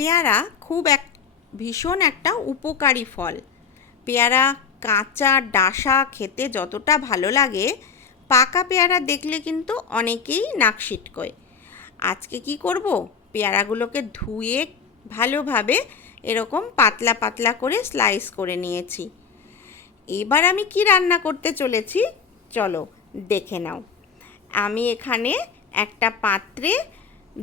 পেয়ারা খুব এক, ভীষণ একটা উপকারী ফল। পেয়ারা কাঁচা ডাসা খেতে যতটা ভালো লাগে, পাকা পেয়ারা দেখলে কিন্তু অনেকেই নাক সিটকোয়। আজকে কি করব? পেয়ারাগুলোকে ধুয়ে ভালোভাবে এরকম পাতলা পাতলা করে স্লাইস করে নিয়েছি। এবার আমি কি রান্না করতে চলেছি? চলো, দেখে নাও। আমি এখানে একটা পাত্রে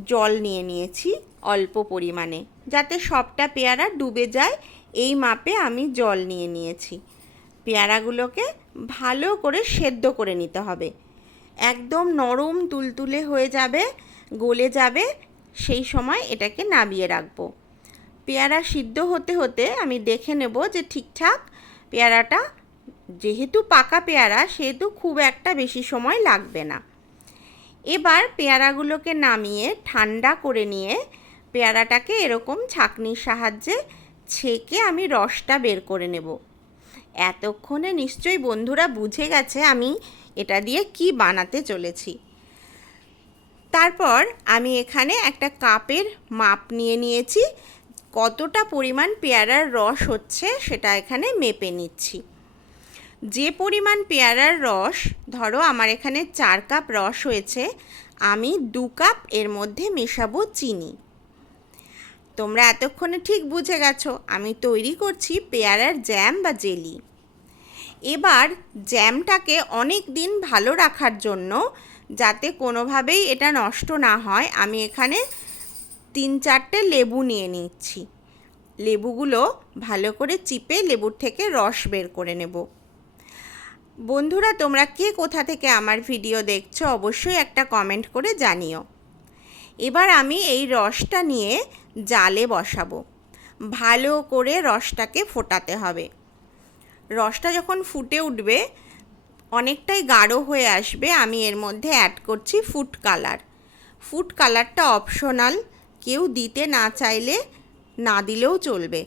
জল নিয়ে নিয়েছি। অল্প পরিমাণে, যাতে সবটা পেয়ারা ডুবে যায়। এই মাপে আমি জল নিয়ে নিয়েছি। পেয়ারাগুলোকে ভালো করে সেদ্ধ করে নিতে হবে। একদম নরম তুলতুলে হয়ে যাবে, গলে যাবে, সেই সময় এটাকে নামিয়ে রাখব। পেয়ারা সিদ্ধ হতে হতে আমি দেখে নেব যে ঠিকঠাক পেয়ারাটা, যেহেতু পাকা পেয়ারা, সেহেতু খুব একটা বেশি সময় লাগবে না। এবার পেয়ারাগুলোকে নামিয়ে ঠান্ডা করে নিয়ে পেয়ারাটাকে এরকম ছাঁকনির সাহায্যে ছেঁকে আমি রসটা বের করে নেব। এতক্ষণে নিশ্চয়ই বন্ধুরা বুঝে গেছে আমি এটা দিয়ে কি বানাতে চলেছি। তারপর আমি এখানে একটা কাপের মাপ নিয়ে নিয়েছি, কতটা পরিমাণ পেয়ারার রস হচ্ছে সেটা এখানে মেপে নিচ্ছি। যে পরিমাণ পেয়ারার রস, ধরো আমার এখানে চার কাপ রস হয়েছে, আমি দু কাপ এর মধ্যে মেশাবো চিনি। তোমরা এতক্ষণে ঠিক বুঝে গেছো, আমি তৈরি করছি পেয়ারার জ্যাম বা জেলি। এবার জ্যামটাকে অনেক দিন ভালো রাখার জন্য যাতে কোনোভাবেই এটা নষ্ট না হয়, আমি এখানে তিন চারটে লেবু নিয়ে নিচ্ছি। লেবুগুলো ভালো করে চিপে লেবুর থেকে রস বের করে নেব। বন্ধুরা, তোমরা কে কোথা থেকে আমার ভিডিও দেখছ অবশ্যই একটা কমেন্ট করে জানিও। এবার আমি এই রসটা নিয়ে জালে বসাবো। ভালো করে রসটাকে ফোটাতে হবে। রসটা যখন ফুটে উঠবে, অনেকটাই গাঢ় হয়ে আসবে, আমি এর মধ্যে অ্যাড করছি ফুড কালার ফুড কালারটা অপশনাল কেউ দিতে না চাইলে না দিলেও চলবে।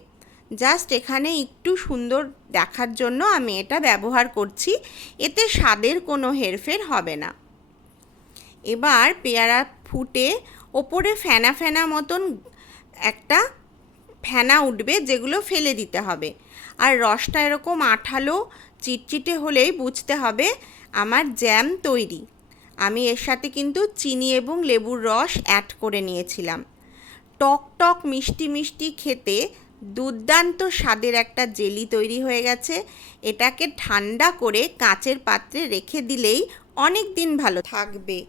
জাস্ট এখানে একটু সুন্দর দেখার জন্য আমি এটা ব্যবহার করছি, এতে স্বাদের কোনো হেরফের হবে না। এবার পেয়ারা ফুটে ওপরে ফেনা ফেনা মতন একটা ফেনা উঠবে যেগুলো ফেলে দিতে হবে। আর রসটা এরকম আঠালো, চিটচিটে হলেই বুঝতে হবে আমার জ্যাম তৈরি। আমি এর সাথে কিন্তু চিনি এবং লেবুর রস অ্যাড করে নিয়েছিলাম। টক টক মিষ্টি মিষ্টি খেতে দুর্দান্ত স্বাদের একটা জেলি তৈরি হয়ে গেছে। এটাকে ঠান্ডা করে কাঁচের পাত্রে রেখে দিলেই অনেক দিন ভালো থাকবে।